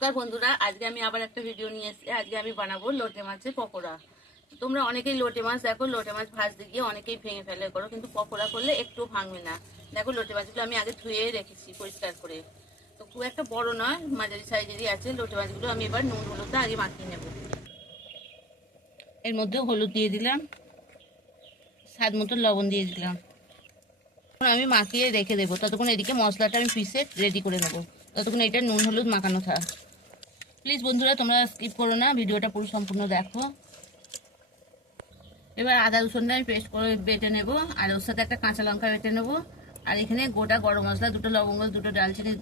নমস্কার বন্ধুরা, আজকে আমি আবার একটা ভিডিও নিয়ে এসেছি। আজকে আমি বানাবো লোটে মাছের পকোড়া। তোমরা অনেকেই লোটে মাছ দেখো, লোটে মাছ ভাজতে গিয়ে অনেকেই ভেঙে ফেলে করো, কিন্তু পকোড়া করলে একটু ভাঙবে না। দেখো লোটে মাছগুলো আমি আগে ধুয়ে রেখেছি পরিষ্কার করে। তো খুব একটা বড় নয়, মাঝারি সাইজেরই আছে। লোটে মাছগুলো আমি এবার নুন হলুদটা আগে মাখিয়ে নেব। এর মধ্যে হলুদ দিয়ে দিলাম, স্বাদ মতো লবণ দিয়ে দিলাম। আমি মাখিয়ে রেখে দেবো, ততক্ষণ এদিকে মশলাটা আমি পিষে রেডি করে নেবো। ততক্ষণ এটা নুন হলুদ মাখানো থাক। প্লিজ বন্ধুরা তোমরা স্কিপ করো না, ভিডিওটা পুরো সম্পূর্ণ দেখো। এবার আদা রসুনটা আমি পেস্ট করে বেটে নেবো, আর ওর সাথে একটা কাঁচা লঙ্কা বেটে নেবো। আর এখানে গোটা গরম মশলা, দুটো লবঙ্গ, দুটো দালচিনি,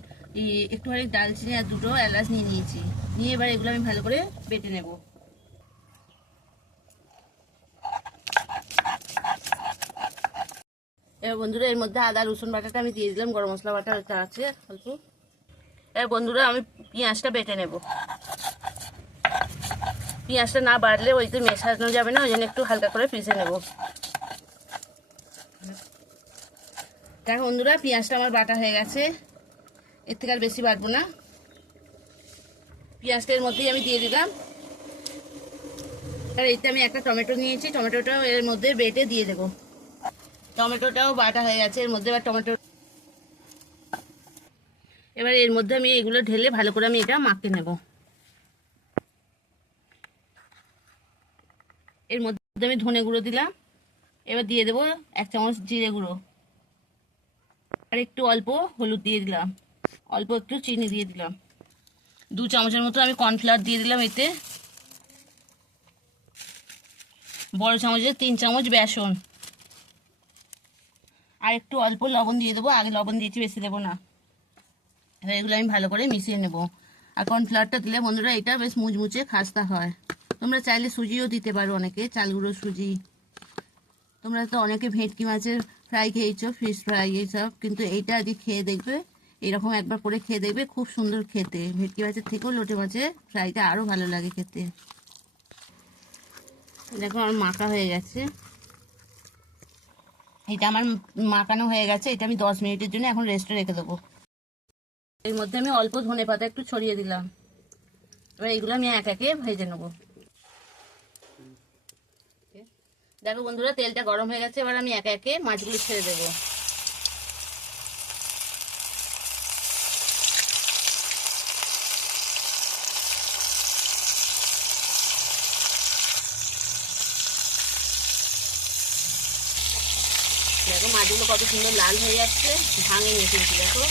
একটুখানি দালচিনি আর দুটো এলাচ নিয়ে নিয়েছি। নিয়ে এবার এগুলো আমি ভালো করে বেটে নেবো। এবার বন্ধুরা এর মধ্যে আদা রসুন বাটাটা আমি দিয়ে দিলাম, গরম মশলা বাটা আছে অল্প। এবার বন্ধুরা আমি পেঁয়াজটা বেটে নেবো। পেঁয়াজটা না বাড়লে ওইতে মেশানো যাবে না, ওই জন্য একটু হালকা করে পিষে নেব। দেখো বন্ধুরা পেঁয়াজটা আমার বাটা হয়ে গেছে, এর থেকে আর বেশি বাটবো না। পেঁয়াজটা এর মধ্যেই আমি দিয়ে দিলাম। আর এইতে আমি একটা টমেটো নিয়েছি, টমেটোটাও এর মধ্যে বেটে দিয়ে দেবো। টমেটোটাও বাটা হয়ে গেছে এর মধ্যে। এবার এর মধ্যে আমি এগুলো ঢেলে ভালো করে আমি এটা মাখিয়ে নেব। এর মধ্যে আমি ধনে গুঁড়ো দিলাম, এবার দিয়ে দেবো 1 চামচ জিরে গুঁড়ো, আর একটু অল্প হলুদ দিয়ে দিলাম, অল্প একটু চিনি দিয়ে দিলাম, 2 চামচের মতো আমি কর্নফ্লাওয়ার দিয়ে দিলাম। এতে বড় চামচের 3 চামচ বেসন, আর একটু অল্প লবণ দিয়ে দেবো। আগে লবণ দিয়েছি, বেশি দেবো না। এবার এগুলো আমি ভালো করে মিশিয়ে নেব। আর কর্নফ্লাওয়ারটা দিলে বন্ধুরা এটা বেশ মুচমুচে খাস্তা হয়। তোমরা চাইলে সুজিও দিতে পারো, অনেকে চাল গুঁড়ো সুজি। তোমরা তো অনেকে ভেটকি মাছের ফ্রাই খেয়েছো, ফিশ ফ্রাই এইসব, কিন্তু এইটা আজকে খেয়ে দেখবে, এরকম একবার করে খেয়ে দেখবে, খুব সুন্দর খেতে। ভেটকি মাছের থেকেও লোটে মাছের ফ্রাইটা আরও ভালো লাগে খেতে। দেখো আমার মাখা হয়ে গেছে, এটা আমার মাখানো হয়ে গেছে। এটা আমি 10 মিনিটের জন্য এখন রেস্টে রেখে দেবো। এর মধ্যে আমি অল্প ধনে পাতা একটু ছড়িয়ে দিলাম। এবার এগুলো আমি এক একে ভেজে নেবো। দেখো বন্ধুরা তেলটা গরম হয়ে গেছে, এবার আমি একে একে মাছগুলো ছেড়ে দেবো। দেখো মাছগুলো কত সুন্দর লাল হয়ে যাচ্ছে, ভাঙেনি কিন্তু। দেখো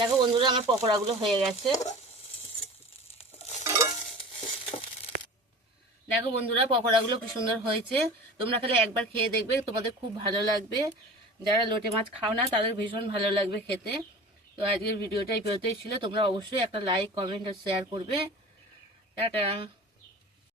দেখো বন্ধুরা আমার পকোড়াগুলো হয়ে গেছে। দেখো বন্ধুরা পকোড়াগুলো কি সুন্দর হয়েছে। তোমরা খালি একবার খেয়ে দেখবে, তোমাদের খুব ভালো লাগবে। যারা লোটে মাছ খাও না তাদের ভীষণ ভালো লাগবে খেতে। তো আজকের ভিডিওটা এই পর্যন্তই ছিল। তোমরা অবশ্যই একটা লাইক, কমেন্ট আর শেয়ার করবে। টাটা।